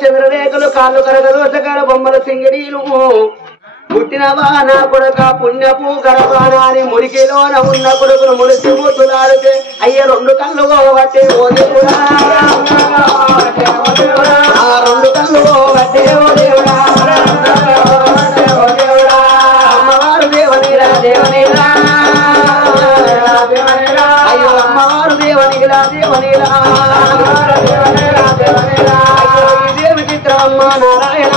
చంద్రరేఖలు కాళ్ళు కరగదోసకర బొమ్మల సింగిడీలు పుట్టినవా నా కొడుక పుణ్యపు గర్భానాన్ని మురికిలోన ఉన్న కొడుకును మురిసి మూతులాడితే అయ్య రెండు కళ్ళు పోవట్టే ఓ దేవుడా ఆ రెండు కళ్ళు పోవట్టే ఓ దేవుడా అమ్మవారు దేవనిరా దేవనిరా అయ్యో అమ్మవారు దేవనిరా దేవనిరా ఇదేమి చిత్రమ్మ నారాయణ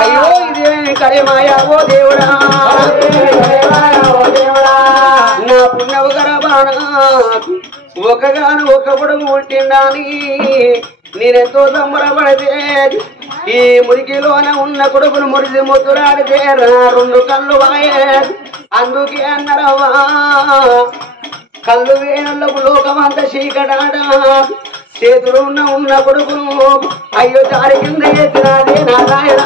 అయ్యో ఇదేమి కరేమాయా ఓ దేవుడా నా పుణ్యవు గర్భాన ఒకగాను ఒక పొడుగు పుట్టిండాని నేనెంతో సంబరపడితే ఈ మురికిలోన ఉన్న కొడుకును మురిసి ముద్దురాడితే రెండు కళ్ళు వాయే అందుకే అన్నరవ్వా కళ్ళు వేణులకు లోకమంత చీకటాడ చేతులు ఉన్న కొడుకును అయ్యో దారి కింద ఎత్తినాదే నారాయణ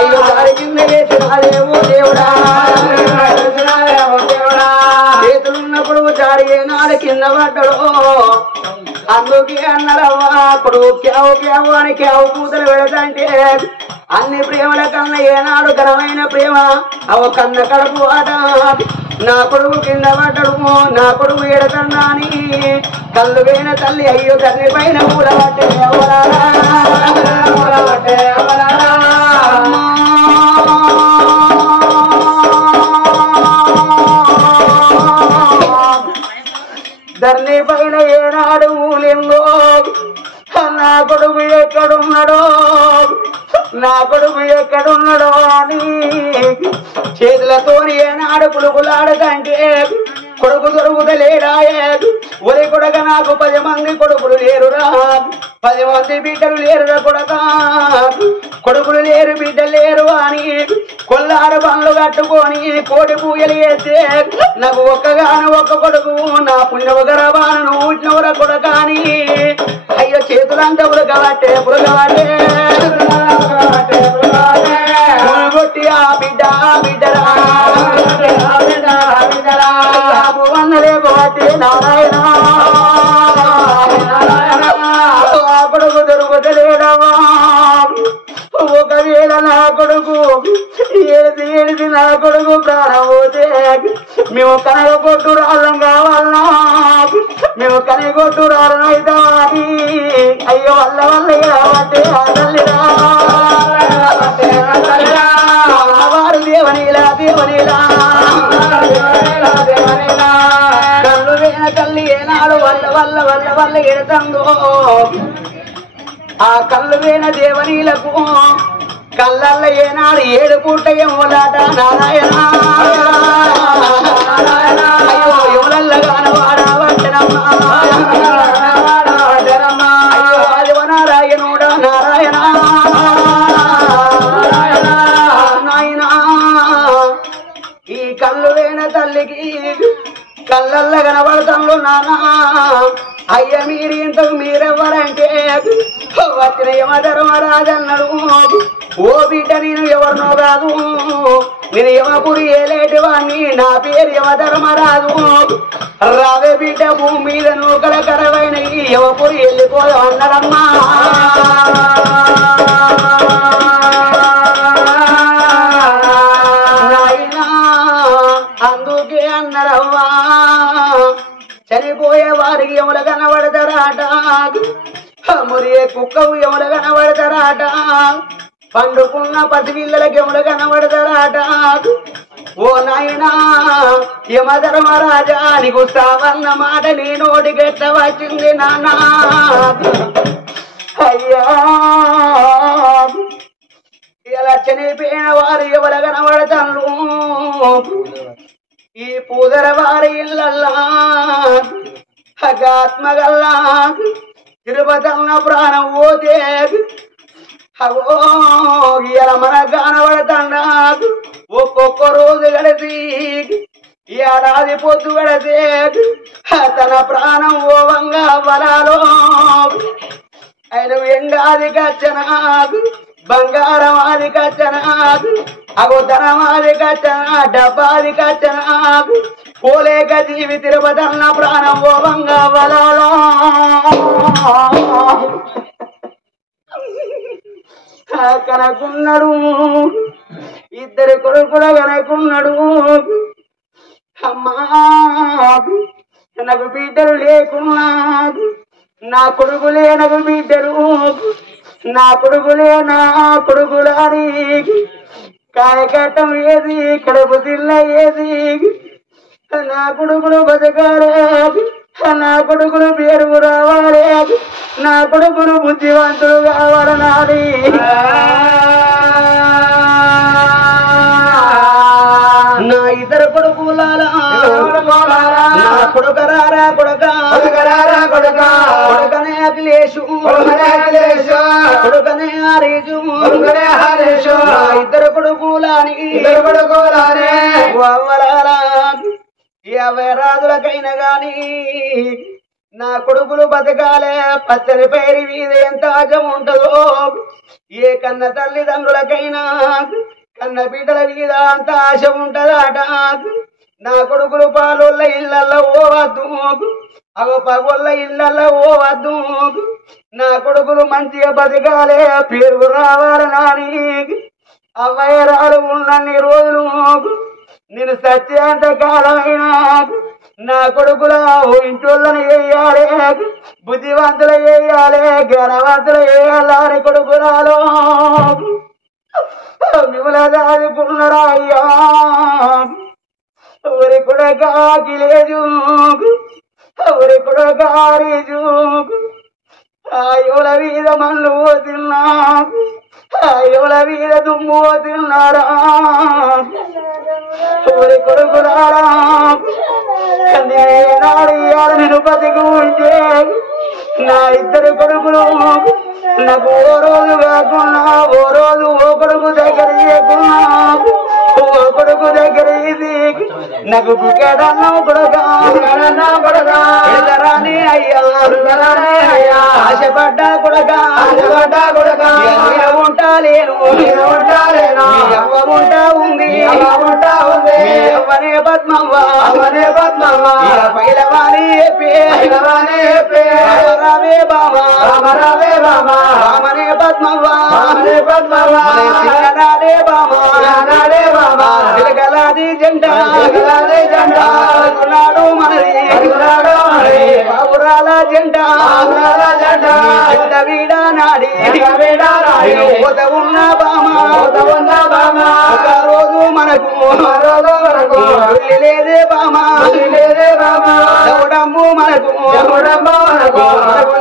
అయ్యో దారి కింద ఎత్తినాదే ఓ దేవుడా చేతులున్న కొడుకు దారి ఏనాడు కింద పడ్డడు అందుకే అన్నారవ్వా కొడుకు కేవు కేవు అని కేవు కూతురు పెడతంటే అన్ని ప్రేమల కన్నా ఏనాడు ఘనమైన ప్రేమ అవ కన్న కడుపు ఆట నా కొడుకు కింద పడ్డడు నా కొడుకు ఏడకన్నా అని కళ్ళు వేన తల్లి అయ్యో తల్లి పైన పూల పట్టే ధర్ని పైన ఏనాడు ఊలిందో నా కొడుకు ఎక్కడున్నాడో నా కొడుకు ఎక్కడున్నాడో అని చేతులతో ఏనాడు పులుగులాడకంటే కొడుకు దొరుకుతలేడాయే ఒరే కొడక నాకు 10 మంది కొడుకులు లేరురా 10 మంది బిడ్డలు లేరురా కొడక కొడుకులు లేరు బిడ్డలు లేరు అని కొల్లారు పనులు కట్టుకొని కోటి పూజలు చేస్తే నాకు ఒక్కగాను ఒక్క కొడుకు నా పుణ్యవ గర్భాలను ఊటినవర కొడక అని అయ్యో చేతులంతా పులగబట్టే కొట్టి ఆ బిడ్డ బిడ్డరా వందలే పోతే నారాయణ ఆ కొడుకు దొరుకుతలేడవా ఒకవేళ నా కొడుకు ఏడిది నా కొడుకు ప్రాణం పోతే మేము కనగ కొట్టు రాళ్ళం కావాలన్నా మేము కనగ కొట్టు రాళ్ళనైతా అని అయ్యో వల్ల వల్ల కాబట్టి ఆ తల్లిరా అమ్మవారు దేవనీలా దేవనీలా కళ్ళు వేన తల్లి ఏనాడు వల్ల వల్ల వల్ల వల్ల ఎడతందో ఆ కళ్ళు వేన దేవనీలకు కళ్ళల్ల ఏనాడు 7 పూట ఏమోలాట నారాయణ అయ్యో ఎవరల్లగాన వాడవట్టనమ్మా అయ్యో అదివ నారాయణుడా నారాయణ నాయన ఈ కళ్ళు వేన తల్లికి కళ్ళల్ల కనబడతాను నానా అయ్య మీరు ఇంతకు మీరెవ్వరంటే వచ్చిన యమధర్మరాజన్నాడు ఓ బిడ్డ నేను ఎవరినో కాదు నేను యమపురి ఏలేటి వాణ్ణి నా పేరు యమధర్మరాజు రావే బిడ్డ భూమి మీద నూకల కరవైన ఈ యమపురి వెళ్ళిపోదాం అన్నారమ్మా నాయనా అందుకే అన్నారవ్వా చనిపోయే వారికి ఎవరు కనబడతారాట మురియే కుక్కవు ఎవరు కనబడతారాట పండుకున్న పసిపిల్లలకి ఎవరు కనబడతారాట ఓ నాయనా యమధర్మరాజా నీకు సావన్న మాట నీ నోటికెట్ట వచ్చింది నాన్న అయ్యా ఇలా చనిపోయిన వారు ఎవరు కనబడతాను ఈ పూదర వారి ఇళ్ళల్లా ఆత్మగల్లా తిరుపతన్న ప్రాణం పోతే అవో ఇలా మన కనబడతండా ఒక్కొక్క రోజు గడిచి ఏడాది పొద్దు గడితే తన ప్రాణం ఓవంగా బలాలో ఆయన ఎండాది కచ్చనాకు బంగారం అది కచ్చనాకు అగో ధనం అది కచ్చనా డబ్బాది కచ్చనాకు పోలేక జీవి తిరుపతన్న ప్రాణం ఓవంగా వలాలా కనకున్నాడు ఇద్దరు కొడుకులు కనకున్నాడు అమ్మా నాకు బిడ్డలు లేకున్నా నా కొడుకులే నాకు బిడ్డలు నా కొడుకులే నా కొడుకులని కాయకట్టం ఏది కడుపు తిల్ల ఏది నా కొడుకులు బతకాలే నా కొడుకులు పేరు రావాలి నా కొడుకులు బుద్ధివంతులు కావాలనాలి నా ఇద్దరు కొడుకులాలా నా కొడుకరారా కొడుకరారా కొడుకనే అఖిలేషు కొడుకనే హరీషు నా ఇద్దరు కొడుకులాని అవ్వలాలా 50 రాజులకైనా గాని నా కొడుకులు బతకాలే పచ్చని పైరి మీద ఎంత ఆజం ఉంటుందో ఏ కన్న తల్లిదండ్రులకైనా కన్న బిడ్డల మీద అంత ఆశ ఉంటదట నా కొడుకులు పాలోళ్ళ ఇళ్ళల్లో ఓవద్దు అగో పగోళ్ళ ఇళ్ళల్లో ఓవద్దు నా కొడుకులు మంచిగా బతకాలే పేరు రావాలని అవ్వయరాలు ఉన్నన్ని రోజులు నేను సత్యాంత కాలమైనా నా కొడుకుల ఇంటోళ్ళని వేయాలి బుద్ధివంతులు వేయాలి జ్ఞానవంతులు వేయాలని కొడుకురాలో మిమ్మల్ని దాదుకున్నారా అయ్యా ఊరి కొడకాకి లేదు ఊరి కొడకారీజు ఎవల మీద మళ్ళు తిన్నా ఎవల మీద దుమ్ము తిన్నారా ఊరి కొడుకురారా నేను బతికి ఉంటే నా ఇద్దరు కొడుకులు నాకు ఓ రోజు కాకున్నా ఓ రోజు ఓ కొడుకు దగ్గర చేయకున్నా ఓ కొడుకు దగ్గర ఇది నాకు బుకేడన్నా కొడగాని అయ్యా ఆశపడ్డా కొడగా ఉంటా లేను ఉంటా ఉంది అవ్వనే పద్మవ్వ పైలవాణి రావే బామా రామనే పద్మవ్వ చిన్ననాడే బామా తిలకలాది జంట నాడు మనది బాబురాల జంట జంట వీడా నాడి పోత ఉన్న బామా ఒక రోజు మనకు లేదే బామా దౌడమ్ము మనకు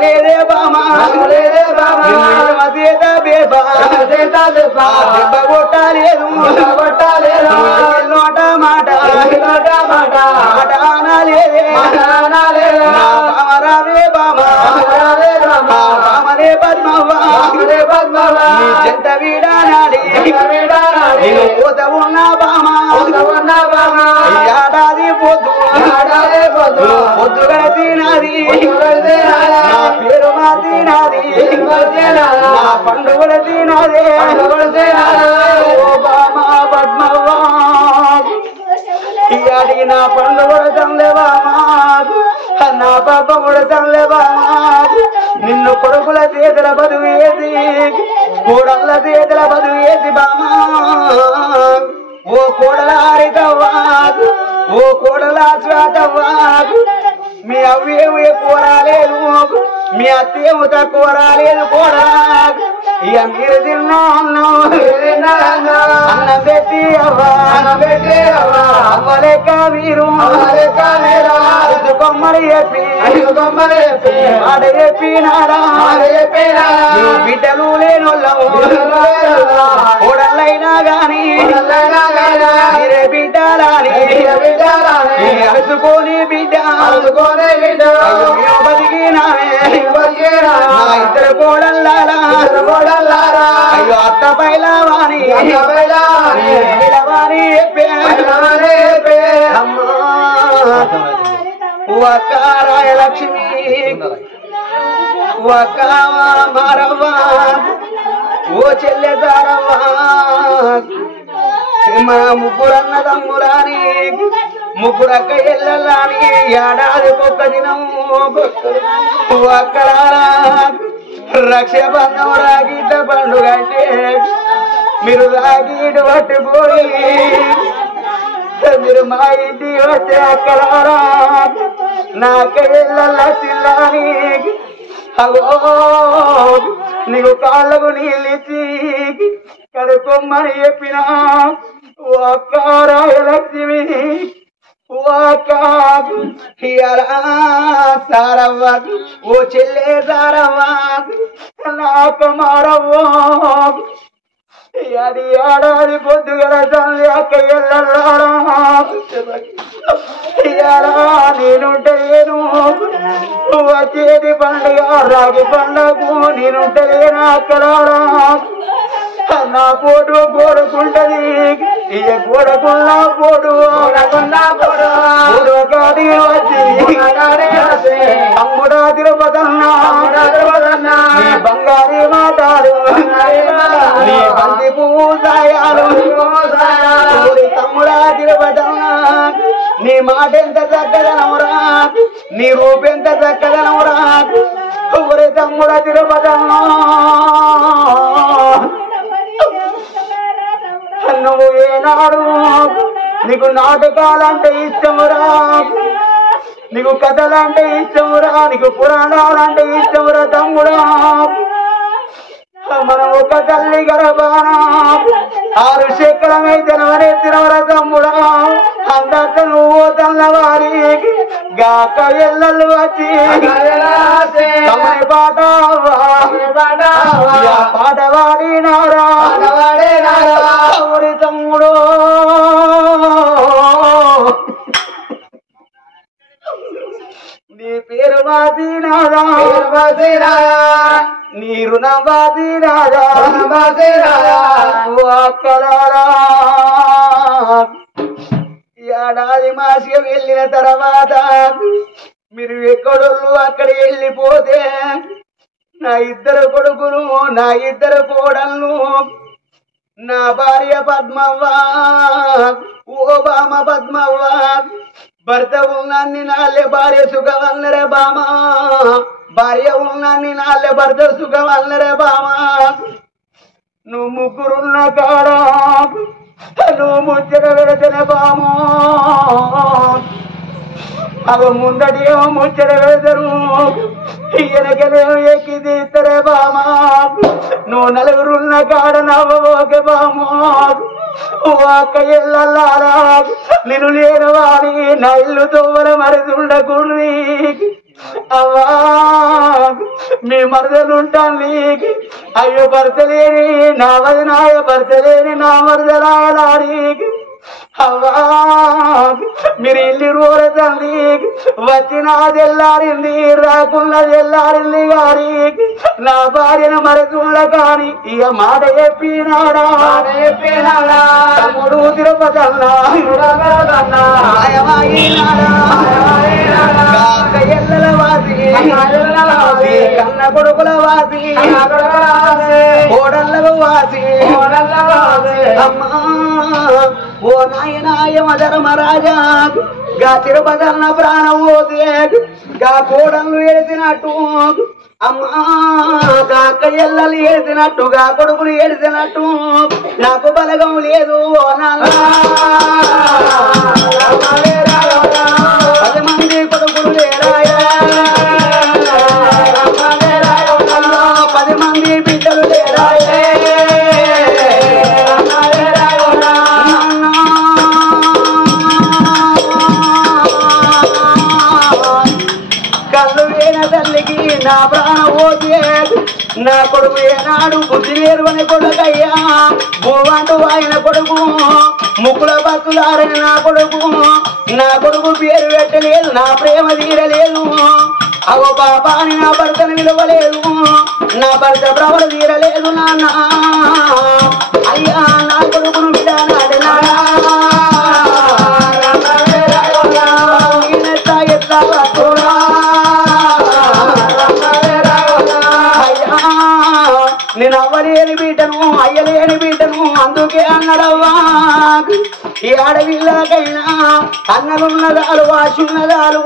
లేదే బామా దెబ్బ కొట్టలేదు నోట మాట అనలేదే రావే బామా రామనే పద్మవ్వ జంట వీడా నాడి పోత ఉన్న బామా ఏడాది పొద్దు గడిచినది నా పేరు మాదినది నా పండుగ తినదే ఓ బామా పద్మవ్వ ఇయాడి నా పండుగ చంలేవామా నా పాప కూడా చంలేవామా నిన్ను కొడుకుల చేతుల బదువు వేసి కోడళ్ళ చేతుల బదువు వేసి బామా ఓ కోడల హరితవ్వాకు ఓ కోడల శ్వాతవ్వాకు మీ అవ్వేవే కోరాలేదు మీ అత్తేమో తక్కువ రాలేదు కోడలాకు ఇక మీరు తిన్నా అన్నం పెట్టి అవ్వా అవ్వలేక మీరు కొమ్మలు చెప్పి మాట చెప్పినారా బిడ్డలు లేనోళ్ళము కోడళ్ళైనా గాని మీరే బిడ్డాలని అరుచుకొని బిడ్డ బతికినామే ఇద్దరు కోడల్లారా అయ్యో అత్త పైలవాణి వకారాయ లక్ష్మి వకావా మారవ్వా ఓ చెల్లెదారవ్వా మా ముగ్గురన్న తమ్ములాని ముగ్గురక్క ఎల్లలాని ఏడాది ఒక్క దినము అక్కడ రక్షబంధం రాగిట పండుగ అంటే మీరు రాగిట పట్టుకోయి మీరు మా ఇంటి వచ్చే అక్కడ నాక ఎల్లల్లా చిల్లాని అగో నీకు కాళ్ళకు నీళ్ళిచ్చి కడుకోమని చెప్పిన ఒక్క రాయలక్ష్మి సారవ్వ ఓ చెల్లే సారవ్వ నాకు మారవ్వ అది ఏడాది పొద్దుగల తల్లి అక్క ఎల్లల్లారా నేనుంటలేను వచ్చేది పండుగ రాగి పండుగ నేనుంటలేను అక్కడ నా పోటు కోడుకుంటది ఇక కోడకున్నా పోడు కాడి వచ్చి అమ్ముడా తిరుపతన్నా నీ బంగారీ మాటాడు నీ బంతి పువ్వు సాయాలు తమ్ముడా తిరుపతన్నా నీ మాట ఎంత చక్కదనవురా నీ రూపెంత చక్కదనవురా ఊరి తమ్ముడా తిరుపతన్నా నువ్వు ఏనాడు నీకు నాటకాలంటే ఇష్టమురా నీకు కథలంటే ఇష్టమురా నీకు పురాణాలంటే ఇష్టమురా తమ్ముడా మనం ఒక తల్లి గర్భాన 6 శేఖరమైతే నవరెత్తినవరా తమ్ముడా అందట నువ్వు తల్లవారి గాక ఎల్లలు వచ్చి పాట పాడవాడినారా తమ్ముడు నీ పేరు వాసినారా నీ రుణం వాసినారా ఏడాది మాసిగా వెళ్ళిన తర్వాత మీరు ఎక్కడోళ్ళు అక్కడ వెళ్ళిపోతే నా 2 కొడుకులు నా 2 కోడళ్ళు నా భార్య పద్మవ్వ ఓ బామ పద్మవ్వ భర్త ఉన్నాన్ని నాళ్ళే భార్య సుఖవల్లరే బామ భార్య ఉన్నాన్ని నాళ్ళే భర్త సుఖవల్లరే బామ నువ్వు ముగ్గురున్న కాడా నువ్వు ముచ్చట పెడితేనే బామ అవి ముందటేమో ముచ్చట పెడతారు వెనకనేమో ఎక్కి తీస్తారే బామ నువ్వు 4 ఉన్న కాడ నవ్వబోకే బామ అక్క ఎల్లల్లారా నేను లేను వాడి నా ఇల్లు తోవల మరిదుండకుర్రి అవ్వా మీ మరదలుంటాను అయ్యో భర్తలేని నా వదినాయ భర్తలేని నా మరదలాడారికి అవ్వా మీరు ఇల్లు రూర తండ్రి వచ్చినా తెల్లారింది రాకుండా తెల్లారింది గారికి నా భార్యను మరచుండ కాని ఇక మాట చెప్పినాడా తమ్ముడు తిరుపతన్నా ఎల్లల వాసి కన్న కొడుకుల వాసి కోడళ్ళ వాసి అమ్మా ఓ నాయనాయ ధర్మరాజా గా తిరుపతన్న ప్రాణం పోతే గా కోడళ్ళు ఎడిసినట్టు అమ్మా గా అక్క ఎల్లలు ఏడిసినట్టు గా కొడుకులు ఏడిసినట్టు నాకు బలగం లేదు ఓ నాన్న 10 మంది కొడుకులు లేరాయా 10 మంది బిడ్డలు లేరాయే తల్లికి నా ప్రాణం పోతే నా కొడుకు ఏనాడు బుద్ధి లేరు అని కొడుకయ్యా భూవంటు ఆయన కొడుకు ముక్కుల బతులారని నా కొడుకు పేరు పెట్టలేదు నా ప్రేమ తీరలేదు అవో పాపాని నా భర్తను విలువలేదు నా భర్త ప్రవణ తీరలేదు నాన్న అయ్యా నా కొడుకును విడానాడినాడా నేను అవ్వలేని బిడ్డను అయ్యలేని బిడ్డను అందుకే అన్నడవ్వా ఈ ఆడపిల్లకైనా అన్నలున్నదాలు వాసున్నదాలు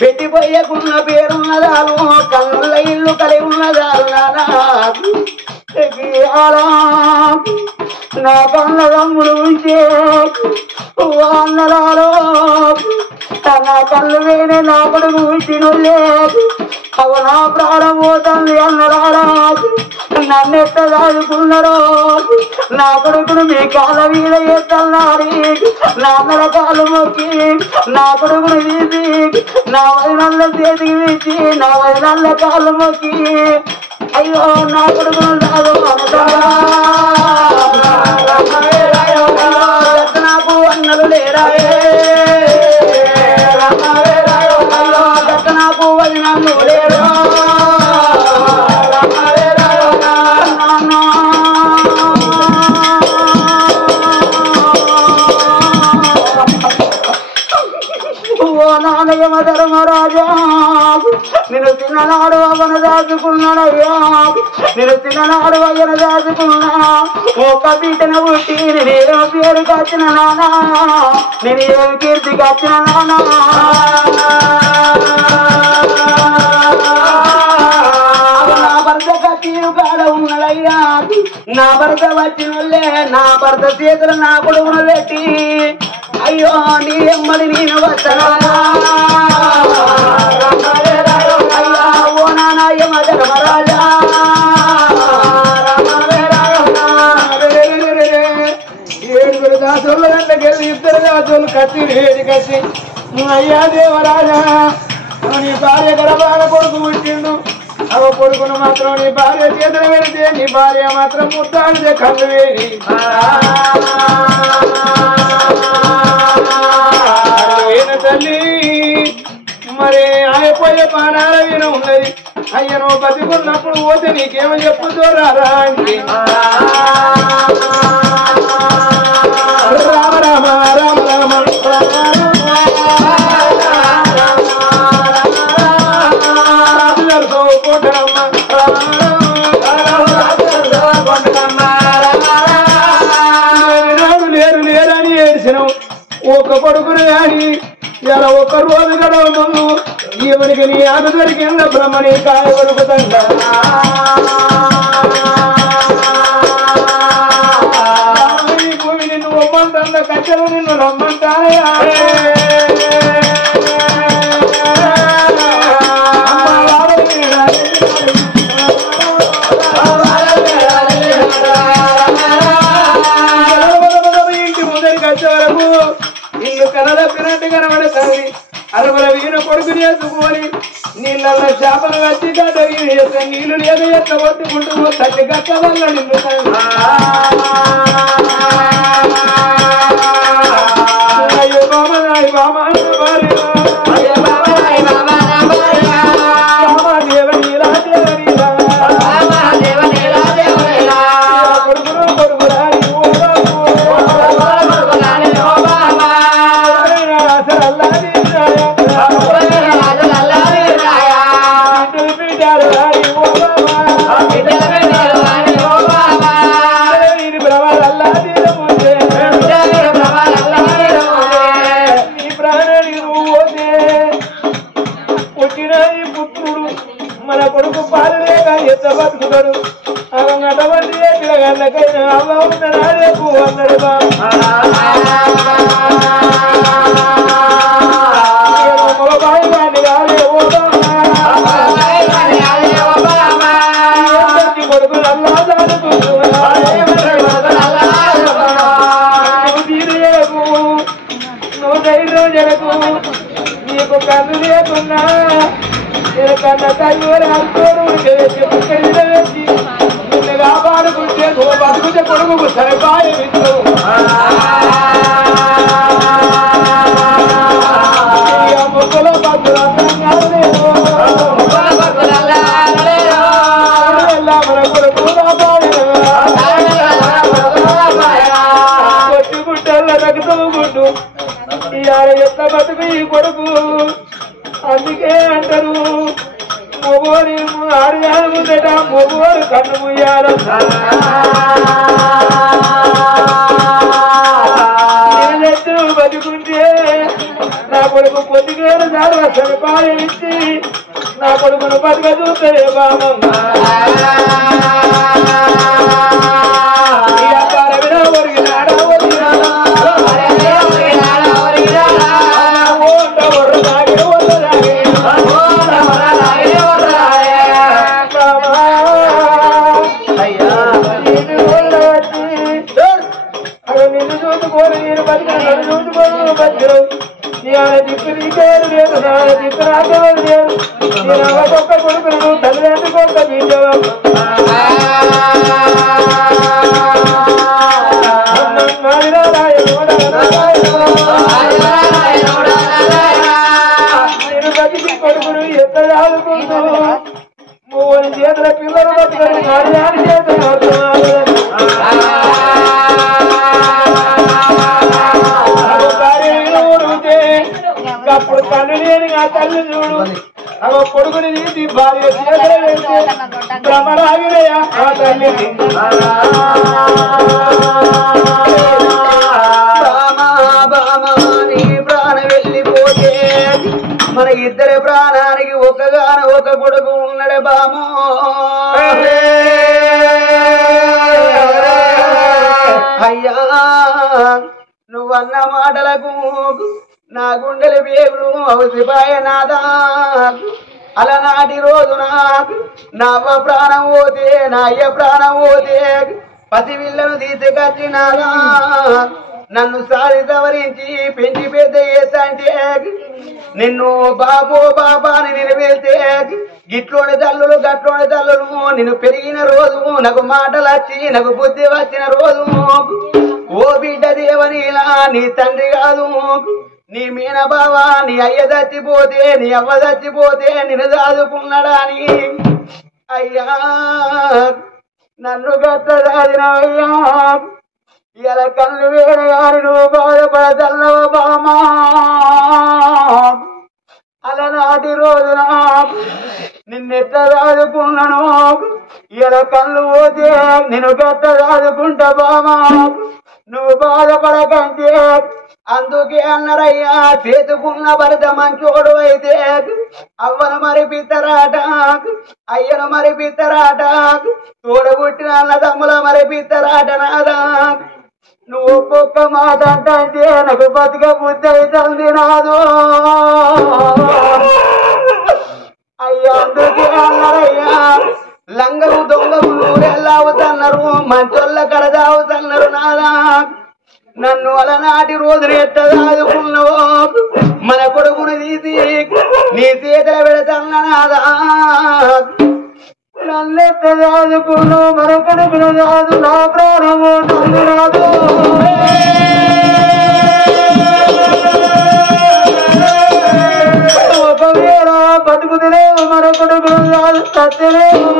పెట్టిపోయకున్న పేరున్నదాలు కన్నుల ఇల్లు కలిగి ఉన్నదాలు నానా నా కన్న తమ్ముడు ఉంటే అన్నలాలో నా కళ్ళు వేనే నా కొడుకు ఉంచినోళ్ళే అవు నా ప్రాణం పోతుంది అన్నలారా నన్ను ఎట్ట దాదుకున్నారో నా కొడుకును మీ కాళ్ళ మీద ఎత్తన్నారి నా అన్నల కాళ్ళు మొక్కి నా కొడుకును తీసి నా వదినల్ల చేతికి తీసి నా వదినల్ల కాళ్ళు మొక్కి అయ్యో నా కొడుకును దాదు నాకు అన్నలు లేరాయే నాకు వదినలు లేరు నానయమ ధర్మరాజా నేను చిన్ననాడు అవన దాచుకున్నానయ్యా నేను చిన్ననాడు అవన దాచుకున్నా ఒక బిడ్డను పుట్టి నేనేం పేరుకి వచ్చిన నానా నేను ఏం కీర్తికి వచ్చిన నానా నా భర్త కత్తిరు కాడ ఉన్నదయ్యా నా భర్త వచ్చిన నా భర్త చేతులు నా కొడుకును పెట్టి అయ్యో నీ ఎమ్మడి నేను వస్తానా ఓ నాయమ ధర్మరాజా ఏడుగురు దాసుల గంటకెళ్ళి ఇద్దరు దాసులు కత్తి వేడి కత్తి అయ్యా దేవరాజా నీ భార్య గర్భాన కొడుకు పుట్టిండు అవ కొడుకును మాత్రం నీ భార్య చేతులు పెడితే నీ భార్య మాత్రం ముద్దాడితే కళ్ళు వేడి తల్లి మరి అయిపోయే పానాల వీణ ఉన్నది అయ్యను బతికున్నప్పుడు పోతే నీకేమో చెప్పుతో రారా రామ రామ రామ రామ లేరు లేరని ఏడ్చినావు ఒక కొడుకును కానీ ఇలా ఒక్క రోజు గడవ ముందు ఈవనికి నీ ఆట దొరికింద బ్రహ్మని కాయ కొడుకుతండ భూమి నిన్ను రమ్మంటా కచ్చలు నిన్ను రమ్మంటాయా ఇంటి ముందరికి వచ్చే వరకు ఇల్లు కనదప్పినట్టు కనబడతాయి అరుగుల వీణ కొడుకు చేసుకొని నీళ్ళల్లో చేపలు వచ్చి గడ్డ నీళ్లు ఏదో ఎట్ట కొట్టుకుంటూ తల్లి గట్ట వల్ల నిన్ను అయ్యో బామనాయి బామాన కొడుకును కొడుకురా మన కొడుకు పాలు లేక ఎంత బతుకుతాడు అటువంటి పిల్లగాళ్ళకైనా అమ్మ ఉన్నాడా రేపు అన్నాడు బాయి గాని కాలే కొడుకులు అల్లా తీరేకు నువ్వు ధైర్యం జరకు నీకు కన్ను లేకున్నా కన్న తల్లి అంటోడు నిన్ను కాపాడుకుంటే బతుకుతే కొడుకు సరిపాయ మిత్రు ముగ్గులో బతులు మన కొడుకు కొట్టుకుంటల్లా తగ్గుతూ ఇవాళ ఎంత బతుకు ఈ కొడుకు అందుకే అంటారు మొగోరి ఆడదాని ముందట మొగోరు కన్ను ముయ్యాల పొద్దుగేరు సార్ సరిపాయం ఇచ్చి నా కొడుకును బతిక చూస్తే బామమ్మ నిన్ను చూసుకోరు నేను బతిక చూసుకోరు బతికరు దిక్కు నీకేరు లేదు నా దిక్కు నాకేది లేదు నేను ఒక్కొక్క కొడుకును తల్లిదండ్రులకు ఒక్క బీజం నేను బతికి కొడుకును ఎంత ఆదుకుంటూ మూడు చేతుల పిల్లలు బతుకని నాలుగు చేతులు అప్పుడు కన్ను లేని ఆ తల్లి చూడు అవ కొడుకుని తీసి భార్య చేతులు వేసి భ్రమరాగిరయ్యా ఆ తల్లిని ప్రాణం వెళ్ళిపోతే మన ఇద్దరి ప్రాణానికి ఒకగాను ఒక కొడుకు ఉన్నాడే బామో అయ్యా నువ్వన్న మాటలకు నా గుండెల వేగులు అవసిపాయ నాదా అలనాటి రోజు నాకు నా అవ్వ ప్రాణం పోతే నా అయ్య ప్రాణం పోతే పసివిళ్ళను తీసుకొచ్చి నాదా నన్ను సారి సవరించి పెంచి పెద్ద చేస్తంటే నిన్ను బాబో బాబా అని నిలబెడితే గిట్లోని తల్లులు గట్లోని తల్లులు నిన్ను పెరిగిన రోజు నాకు మాటలు వచ్చి నాకు బుద్ధి వచ్చిన రోజు ఓ బిడ్డ దేవనీలా నీ తండ్రి కాదు నీ మీన బావా నీ అయ్య చచ్చిపోతే నీ అవ్వ చచ్చిపోతే నిన్ను దాదుకున్నాడా అని అయ్యా నన్ను గట్టదాదినయ్యా ఇలా కళ్ళు వేరే గారి నువ్వు బాధపడతల్లవ బామా అలనాటి రోజున నిన్నెట్ట దాదుకున్నాను ఇలా కళ్ళు పోతే నేను గట్ట దాదుకుంటా బామా నువ్వు బాధపడకంటే అందుకే అన్నారయ్యా చేతుకున్న భరత మంచోడు అయితే అవ్వను మరిపిత్తరాట అయ్యను మరిపిత్తరాట తోడబుట్టిన అన్నదమ్ముల మరిపిత్తరాట నాదా నువ్వు ఒక్కొక్క మాట అంటే నాకు బతిక బుద్ధి అవుతుంది నాదు అయ్యా అందుకే అన్నారయ్యా లంగరు దొంగలు ఊరెల్లా అవుతున్నారు మంచోళ్ళ కడదా అవుతున్నారు నాదా నన్ను అలనాటి రోజున ఎట్ట దాదుకున్నావో మన కొడుకును తీసి నీ చేతుల పెడతన్న నాదా నన్నెట్ట దాదుకున్నావు మన కొడుకును కాదు నా ప్రాణము తండ్రి రాదు ఒకవేళ బతుకుతులేవు మన కొడుకును కాదు సత్యలేవు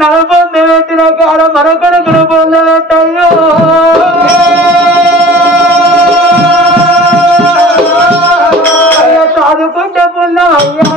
నా పొంద పెట్టిన కాడ మన కొడుకును పొందబెట్టయ్యో చదువుకుంటే పుణ్యమయ్యా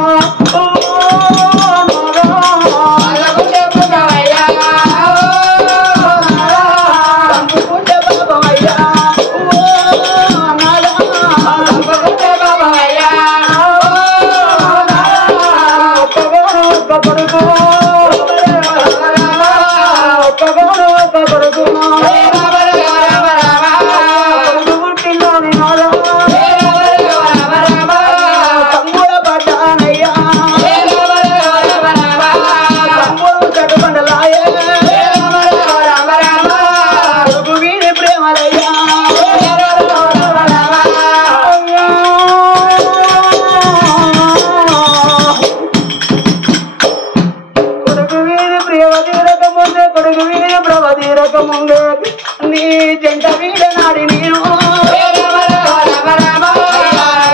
నీ జంట వీడ నాడి నేను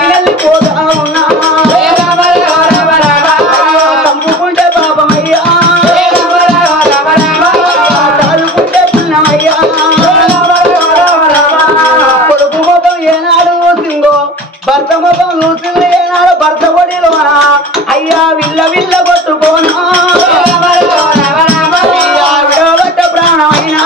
వెళ్ళిపోతా ఉన్నా చంపుకుంటే పాపమయ్యా చదువుకుంటే పుణ్యమయ్యా కొడుకు ముఖం ఏనాడు చూసిందో భర్త ముఖం చూసిందో ఏనాడు భర్త ఒడిలోన అయ్యా విల్ల విల్ల కొట్టుకోనా ప్రాణమైనా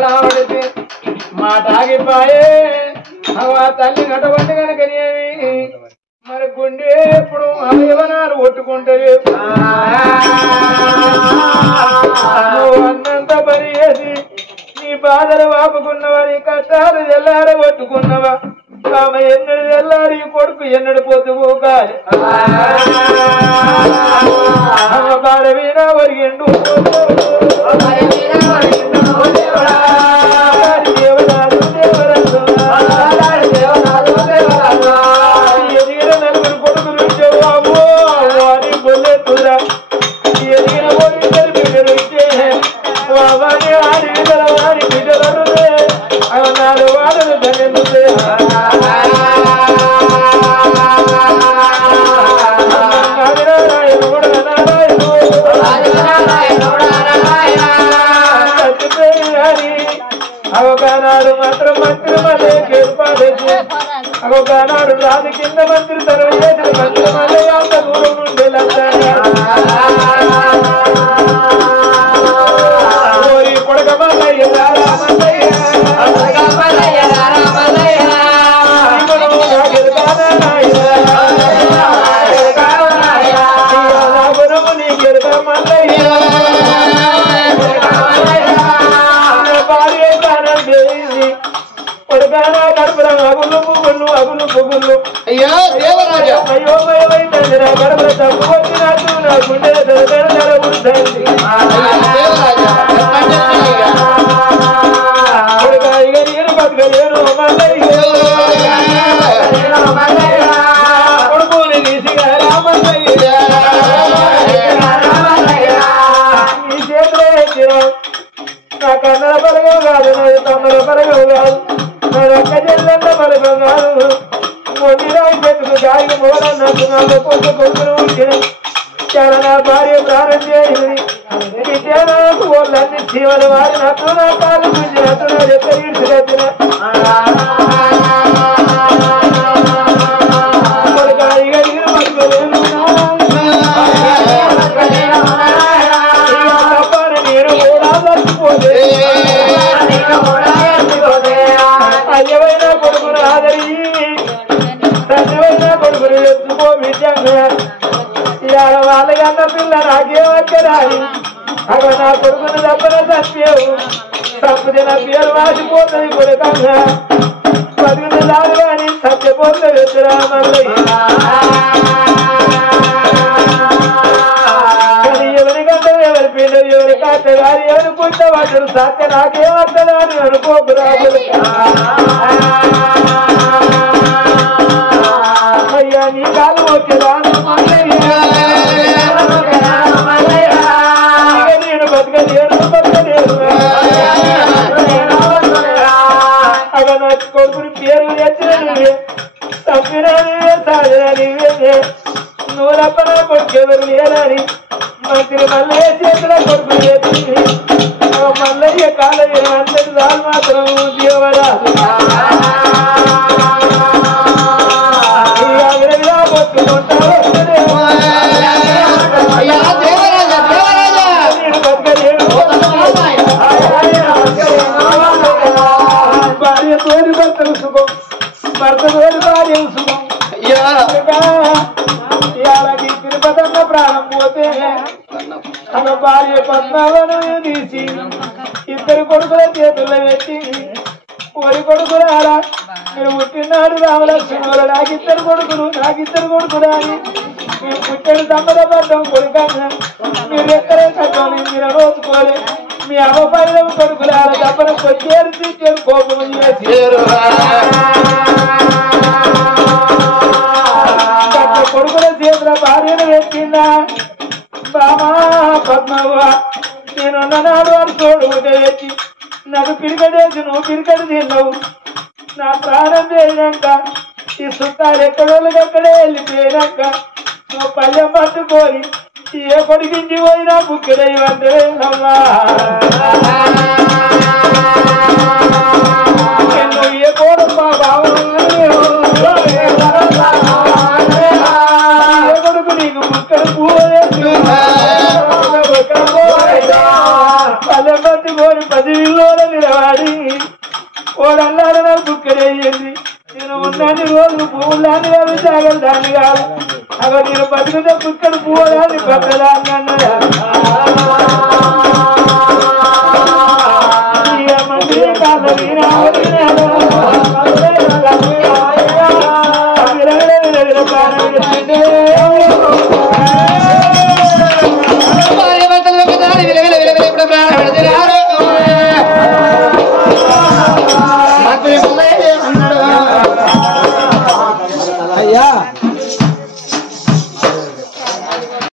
మాట్లాడబడితే మాట ఆగిపోయే తల్లి నటువంటి కనుకనేమి మరి గుండె ఎప్పుడు అవయవనాలు కొట్టుకుంటవి నువ్వు అన్నంత పని చేసి నీ బాధలు వాపుకున్నవా నీ కష్టాలు ఎల్లాడ కొట్టుకున్నవా ఆమె ఎన్నడు ఎల్లారి కొడుకు ఎన్నడు పొద్దుపోకాలి బాడ వీణ ఒరిగిండు దేవరాజు ఎదిగిన నలుగురు కొడుకులు ఇచ్చేవాము అని గొల్లెత్తురా ఎదిగిన పోలీసులు బిడ్డలు ఇచ్చే వాని ఆడి బిడ్డల వారి బిడ్డలు నాలుగు వాడలు ధన్యందుతే అవగానాడు మాత్రం మంత్రి మళ్ళీ ఏర్పాటేసి అవగానాడు రాజు కింద మంత్రి తర్వాత మంత్రి మళ్ళీ అంత దూరం నుండి కొడక మల్లయ్య అయ్యో దేవరాజా అయ్యో గడపల తప్పు వచ్చినట్టు నా గుండె బతకలేరు కొడుకుని తీసిగా రామయ్య నీ చేతిలో ఎక్కిన నా కన్నడ పలకం కాదు నాది తమ్ముల పలకం కాదు నాది అక్క చెల్లెన్న పలకం కాదు మొండిరాయి చెట్టుకు గాలి మోడన్నట్టు నాకు కొంచెం కొడుకులు ఉంచిన చాలా నా భార్య ప్రాణం చేసింది నాకు వాళ్ళన్ని జీవన వారినట్టు నా కాలు గుంజినట్టు నా దగ్గర ఇడిచినట్టిన నీరు కూడా చచ్చిపోతే అయ్యవైనా కొడుకును ఆదరి తండ్రివైనా కొడుకును ఎత్తుకో విద్యంగా ఇవాళ వాళ్ళకన్న పిల్ల నాకేమక్కరాని అక్కడ నా కొడుకును తప్పన సత్యవు తప్పితే నా పేరు వాసిపోతుంది కొడుకన్నా బతుకుని లాదు కానీ సత్యపోతుంది ఎత్తురా మల్లయ్య కానీ ఎవరికంటే ఎవరి పిల్లలు ఎవరి కాట గారి ఎవరు పుట్టవాడు సత్య నాకేమత్తదా అని అనుకోకురాదు అయ్యా నీ కాలు వచ్చేదాను నేను బతకలేను అక్కడ నా కొడుకుని పేరు తెచ్చినవే తప్పినవే సాధనవే నువ్వు తప్ప నా కొడుకు ఎవరు లేరని మంత్రి మల్లయ్య చేతుల కొడుకు చేసింది మల్లయ్య కాలయ్య అంతటి దాని మాత్రం దేవరా భార్య తోడి భర్తలు సుఖం భర్త తోడి భార్య సుఖం ఇలాగే తిరుపతన్న ప్రాణం పోతే ఆమె భార్య పద్మావను తీసి ఇద్దరు కొడుకుల చేతుల్లో పెట్టి కోరి కొడుకురారా మీరు పుట్టినాడు రామలక్ష్మణులు నాకిద్దరు కొడుకులు అని మీరు పుట్టడు సంబరపడ్డం కొడుకన్నా మీరు ఎక్కడే కట్టని మీరు రోజుకోలే మీ అమ్మపైన కొడుకురాల తప్పన కొచ్చేరు తీర్చేరు కోపం చేసేరు కొడుకుల చేతుల భార్యను పెట్టిందా బామా పద్మవ్వ నేనున్ననాడు అని తోడు పెట్టి నాకు పిరికడేసి నువ్వు పిరికడు తిన్నావు నా ప్రాణం చేయనాక ఈ చుట్టాలు ఎక్కడోళ్ళకి ఎక్కడే వెళ్ళిపోయినాక నువ్వు పల్లెం పట్టుకొని ఏ కొడుకించి పోయినా బుక్కిడైవంటే నువ్వు ఏ కోడు మా బాబు ఏ కొడుకు నీకు బుక్కడు పూవేసి పల్లెం పట్టుకొని 10 ఇల్లు నిలవాడి ఓడన్నాడు నాకు బుక్కడేయండి నేను ఉన్నన్ని రోజులు పువ్వులాన్ని కాదు సాగలు దాన్ని కాదు అవి నేను బతుకుతే బుక్కడు పువ్వులాన్ని పక్కదాన్ని అన్నదా మంత్రి కాళ్ళ